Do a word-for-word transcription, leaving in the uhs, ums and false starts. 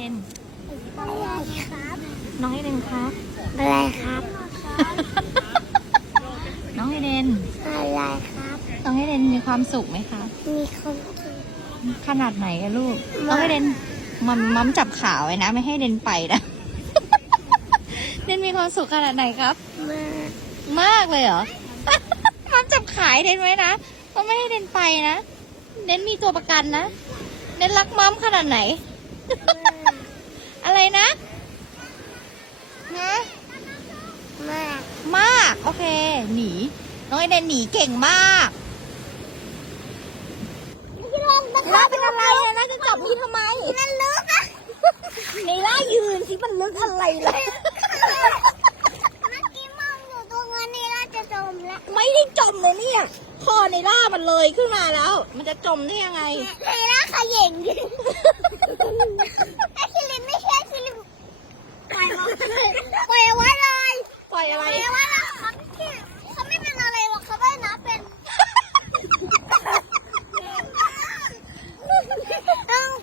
นอะไรครับน้องเอเดนครับอะไรครับน้องเอเดนอะไรครับน้องเอเดนมีความสุขไหมคะมีคนกินขนาดไหนอะลูกมากน้องเอเดนมัมมัมจับขาไว้นะ ไม่ให้เดนไปนะ เดนมีความสุขขนาดไหนครับมากมากเลยเหรอ มัมจับขายเดนไว้นะก็ไม่ให้เดนไปนะ เดนมีตัวประกันนะ เดนรักมัมขนาดไหน อะไรนะนะมากมาก โอเค หนี น้องไอเดนหนีเก่งมาก ล่าเป็นอะไรอะล่าจะจับมีทำไมมันลึกอะในล่ายืนสิมันลึกอะไรเลยเมื่อกี้มองอยู่ตรงนั้นนี่น่าจะจมแล้วไม่ได้จมเลยเนี่ยคอในล่ามันเลยขึ้นมาแล้ว มันจะจมได้ยังไงเฮล่าขย่งอยู่ไอ้คิรินไม่ใช่คิรินปล่อยมันปล่อยเอาไว้เลยปล่อยปอะไรล่อยเอาไว้เลยเขาไม่เขาไม่เป็นอะไรหรอกเขาไม่นับเป็นต้อง